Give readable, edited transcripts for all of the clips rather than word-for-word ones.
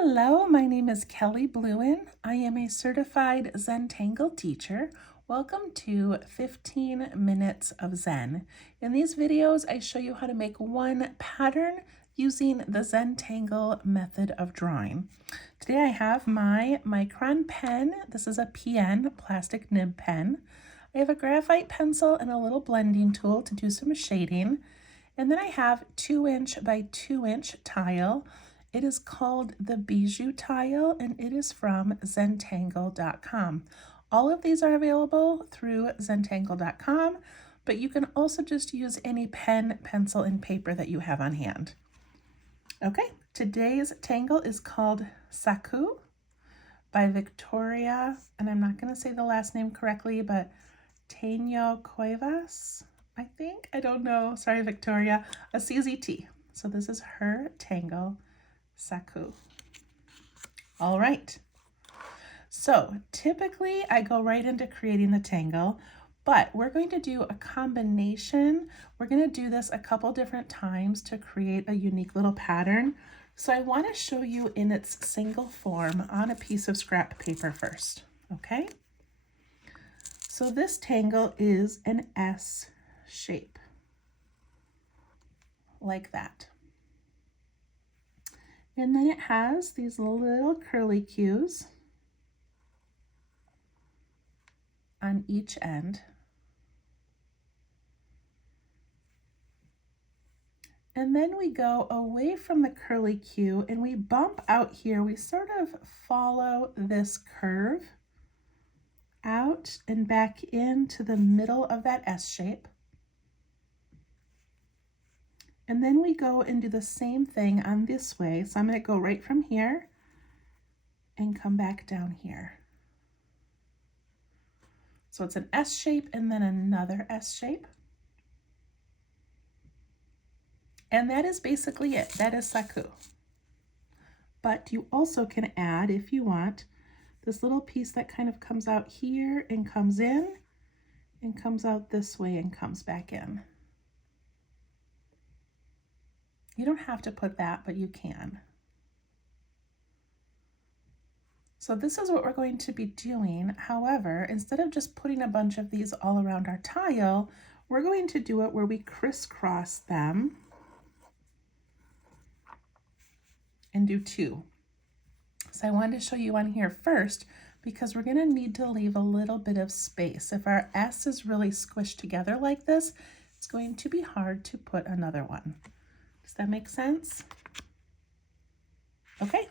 Hello, my name is Kelly Bluen. I am a certified Zentangle teacher. Welcome to 15 Minutes of Zen. In these videos, I show you how to make one pattern using the Zentangle method of drawing. Today I have my Micron pen. This is a PN, plastic nib pen. I have a graphite pencil and a little blending tool to do some shading. And then I have 2" by 2" tile. It is called the Bijou tile, and it is from Zentangle.com. All of these are available through Zentangle.com, but you can also just use any pen, pencil, and paper that you have on hand. Okay, today's tangle is called Saku by Victoria, and I'm not going to say the last name correctly, but Taeno Cuevas, I think. I don't know. Sorry, Victoria. A CZT. So this is her tangle. Saku. All right. So typically I go right into creating the tangle, but we're going to do a combination. We're going to do this a couple different times to create a unique little pattern. So I want to show you in its single form on a piece of scrap paper first. Okay. So this tangle is an S shape, like that. And then it has these little curly cues on each end. And then we go away from the curly cue and we bump out here. We sort of follow this curve out and back into the middle of that S shape. And then we go and do the same thing on this way. So I'm going to go right from here and come back down here. So it's an S shape and then another S shape. And that is basically it. That is Saku. But you also can add, if you want, this little piece that kind of comes out here and comes in and comes out this way and comes back in. You don't have to put that, but you can. So this is what we're going to be doing. However, instead of just putting a bunch of these all around our tile, we're going to do it where we crisscross them and do 2. So I wanted to show you on here first because we're going to need to leave a little bit of space. If our S is really squished together like this, it's going to be hard to put another one. Does that make sense? Okay.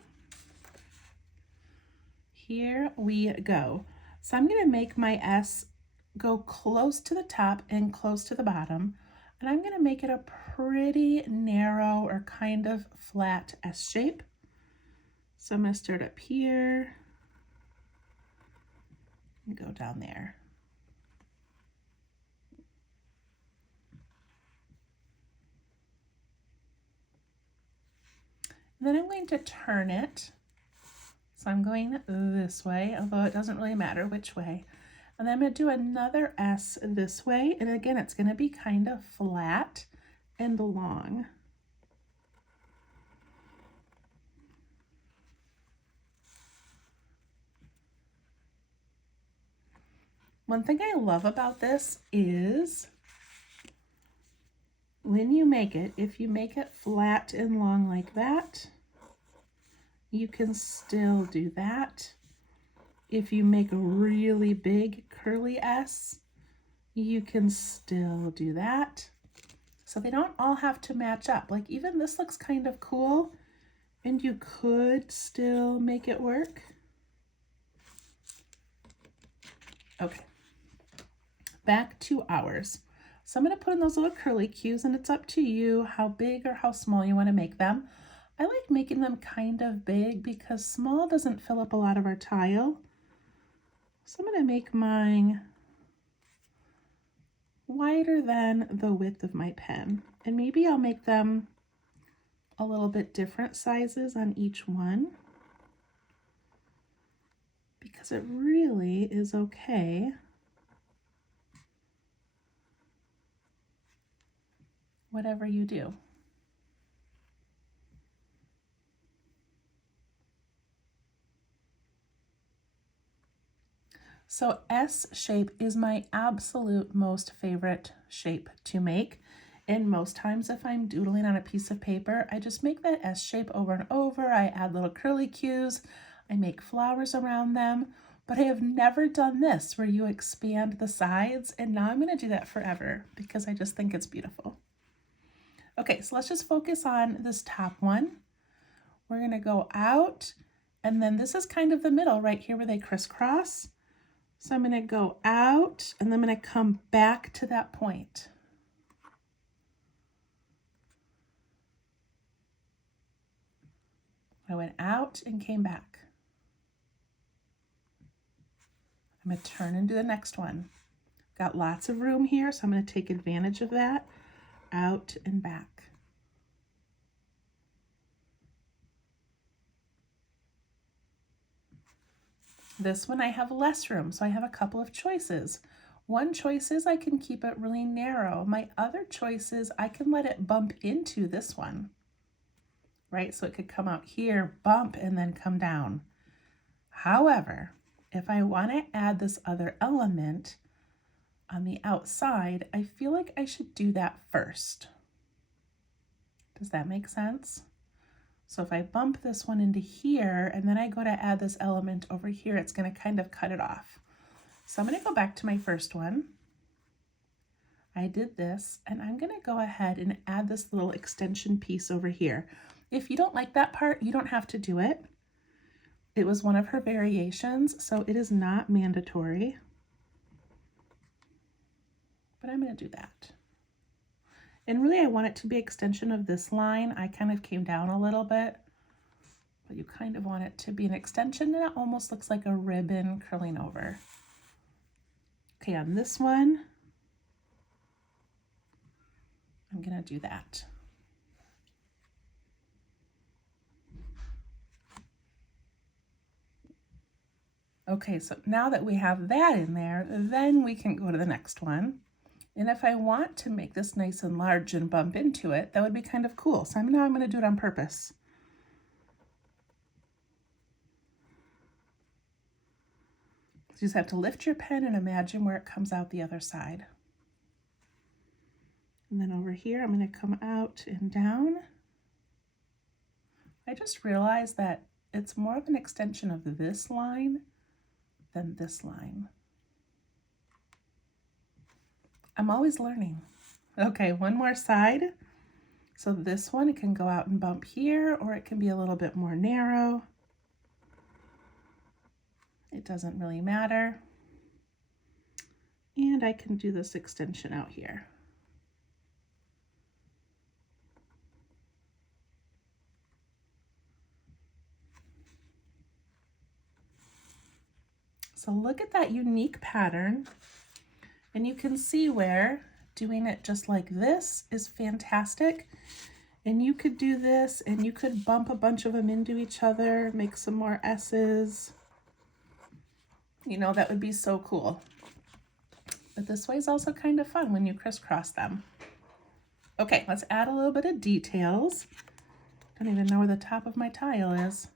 Here we go. So I'm going to make my S go close to the top and close to the bottom. And I'm going to make it a pretty narrow or kind of flat S shape. So I'm going to start up here and go down there. And then I'm going to turn it. So I'm going this way, although it doesn't really matter which way. And then I'm going to do another S this way. And again, it's going to be kind of flat and long. One thing I love about this is when you make it, if you make it flat and long like that, you can still do that. If you make a really big curly S, you can still do that. So they don't all have to match up. Like even this looks kind of cool and you could still make it work. Okay, back to ours. So I'm going to put in those little curly cues and it's up to you how big or how small you want to make them. I like making them kind of big because small doesn't fill up a lot of our tile. So I'm going to make mine wider than the width of my pen. And maybe I'll make them a little bit different sizes on each one because it really is okay whatever you do. So S shape is my absolute most favorite shape to make. And most times if I'm doodling on a piece of paper, I just make that S shape over and over. I add little curly cues. I make flowers around them. But I have never done this where you expand the sides. And now I'm going to do that forever because I just think it's beautiful. Okay, so let's just focus on this top one. We're going to go out. And then this is kind of the middle right here where they crisscross. So I'm going to go out and then I'm going to come back to that point. I went out and came back. I'm going to turn and do the next one. Got lots of room here, so I'm going to take advantage of that. Out and back. This one I have less room, so I have a couple of choices. One choice is I can keep it really narrow. My other choice is I can let it bump into this one, right? So it could come out here, bump, and then come down. However, if I want to add this other element on the outside, I feel like I should do that first. Does that make sense? So if I bump this one into here and then I go to add this element over here, it's going to kind of cut it off. So I'm going to go back to my first one. I did this and I'm going to go ahead and add this little extension piece over here. If you don't like that part, you don't have to do it. It was one of her variations, so it is not mandatory. But I'm going to do that. And really, I want it to be an extension of this line. I kind of came down a little bit, but you kind of want it to be an extension, and it almost looks like a ribbon curling over. Okay, on this one, I'm going to do that. Okay, so now that we have that in there, then we can go to the next one. And if I want to make this nice and large and bump into it, that would be kind of cool. So now I'm going to do it on purpose. You just have to lift your pen and imagine where it comes out the other side. And then over here, I'm going to come out and down. I just realized that it's more of an extension of this line than this line. I'm always learning. Okay, one more side. So this one, it can go out and bump here, or it can be a little bit more narrow. It doesn't really matter. And I can do this extension out here. So look at that unique pattern. And you can see where doing it just like this is fantastic. And you could do this and you could bump a bunch of them into each other, make some more S's. You know, that would be so cool. But this way is also kind of fun when you crisscross them. Okay, let's add a little bit of details. Don't even know where the top of my tile is.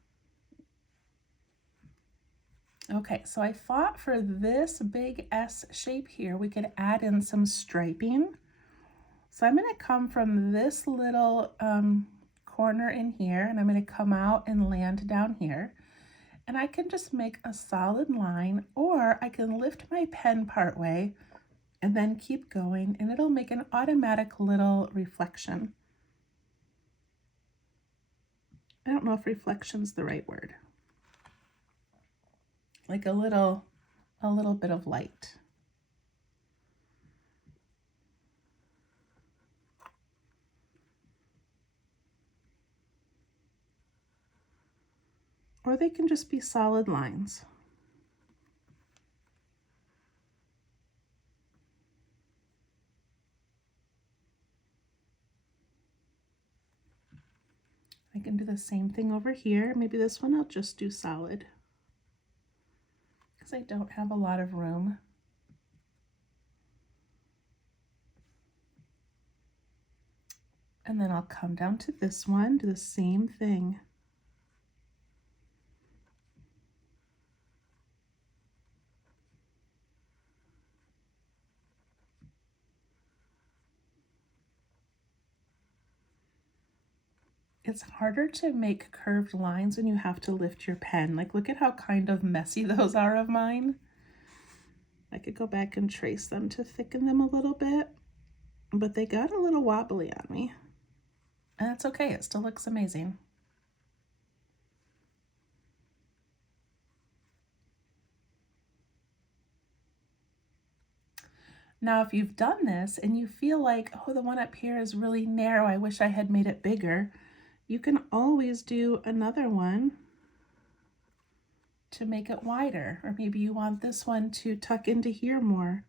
Okay, so I thought for this big S shape here, we could add in some striping. So I'm going to come from this little corner in here, and I'm going to come out and land down here. And I can just make a solid line, or I can lift my pen part way and then keep going, and it'll make an automatic little reflection. I don't know if reflection's the right word. Like a little bit of light. Or they can just be solid lines. I can do the same thing over here. Maybe this one I'll just do solid, because I don't have a lot of room. And then I'll come down to this one, do the same thing. it's harder to make curved lines when you have to lift your pen. Like, look at how kind of messy those are of mine. I could go back and trace them to thicken them a little bit, but they got a little wobbly on me. And that's okay, it still looks amazing. Now, if you've done this and you feel like, oh, the one up here is really narrow, I wish I had made it bigger, you can always do another one to make it wider. Or maybe you want this one to tuck into here more.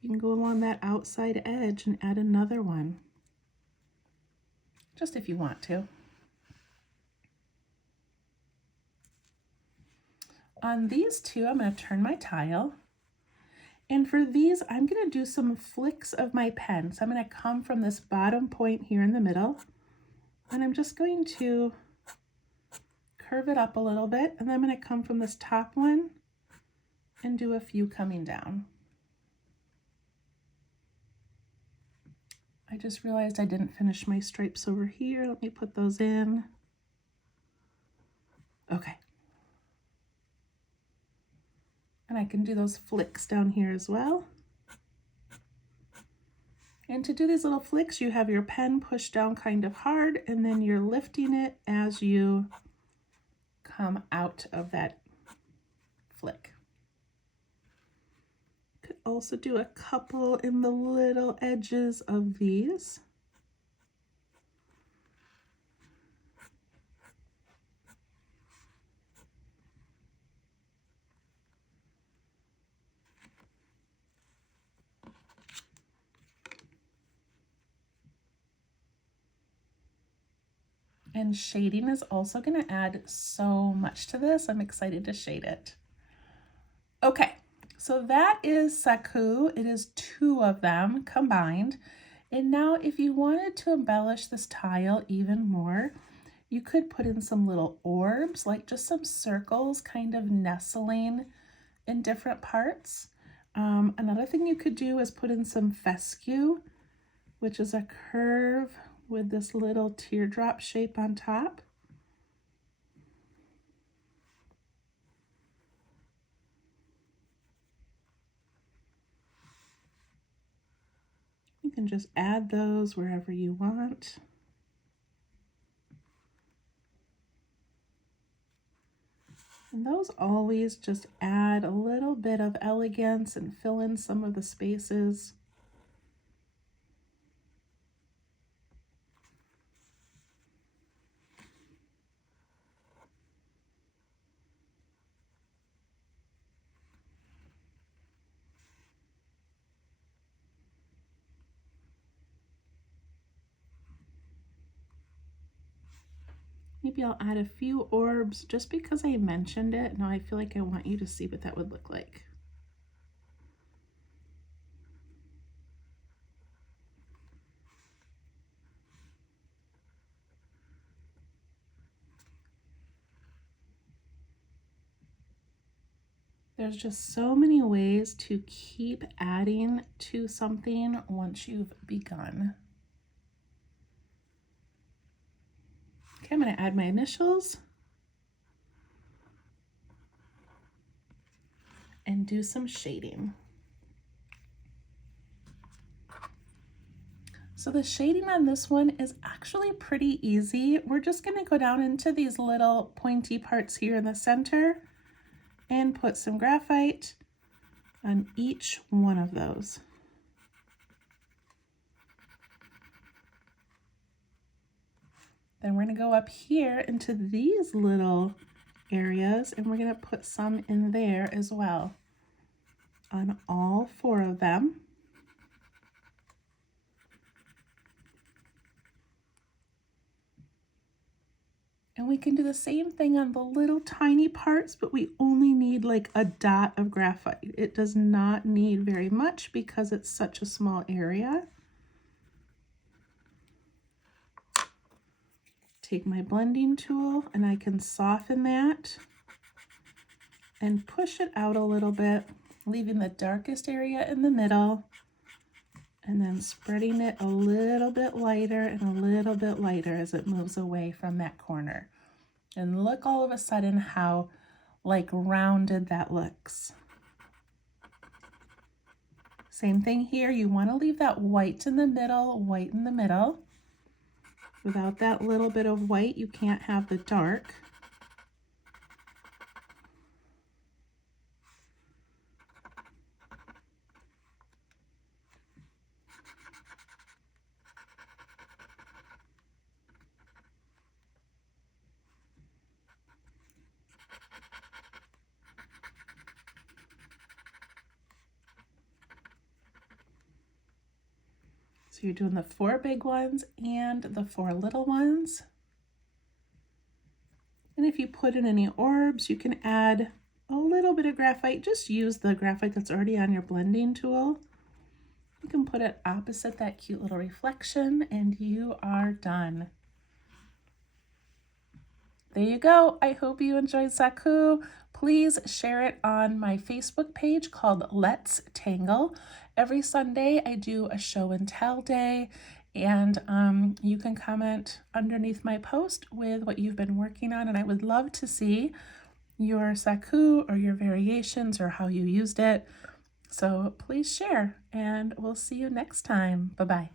You can go along that outside edge and add another one, just if you want to. On these two, I'm going to turn my tile. And for these, I'm going to do some flicks of my pen. So I'm going to come from this bottom point here in the middle, and I'm just going to curve it up a little bit, and then I'm going to come from this top one and do a few coming down. I just realized I didn't finish my stripes over here. Let me put those in. Okay. And I can do those flicks down here as well. And to do these little flicks, you have your pen pushed down kind of hard, and then you're lifting it as you come out of that flick. Could also do a couple in the little edges of these. And shading is also going to add so much to this. I'm excited to shade it. Okay, so that is Saku. It is 2 of them combined. And now if you wanted to embellish this tile even more, you could put in some little orbs, like just some circles kind of nestling in different parts. Another thing you could do is put in some fescue, which is a curve with this little teardrop shape on top. You can just add those wherever you want. And those always just add a little bit of elegance and fill in some of the spaces. Maybe I'll add a few orbs just because I mentioned it. Now I feel like I want you to see what that would look like. There's just so many ways to keep adding to something once you've begun. Okay, I'm going to add my initials and do some shading. So the shading on this one is actually pretty easy. We're just going to go down into these little pointy parts here in the center and put some graphite on each one of those. Then we're going to go up here into these little areas, and we're going to put some in there as well on all 4 of them. And we can do the same thing on the little tiny parts, but we only need like a dot of graphite. It does not need very much because it's such a small area. Take my blending tool and I can soften that and push it out a little bit, leaving the darkest area in the middle and then spreading it a little bit lighter and a little bit lighter as it moves away from that corner. And look all of a sudden how like rounded that looks. Same thing here, you want to leave that white in the middle, white in the middle. Without that little bit of white, you can't have the dark. So you're doing the 4 big ones and the 4 little ones. And if you put in any orbs, you can add a little bit of graphite. Just use the graphite that's already on your blending tool. You can put it opposite that cute little reflection and you are done. There you go. I hope you enjoyed Saku. Please share it on my Facebook page called Let's Tangle. Every Sunday I do a show and tell day, and you can comment underneath my post with what you've been working on, and I would love to see your Saku or your variations or how you used it. So please share, and we'll see you next time. Bye-bye.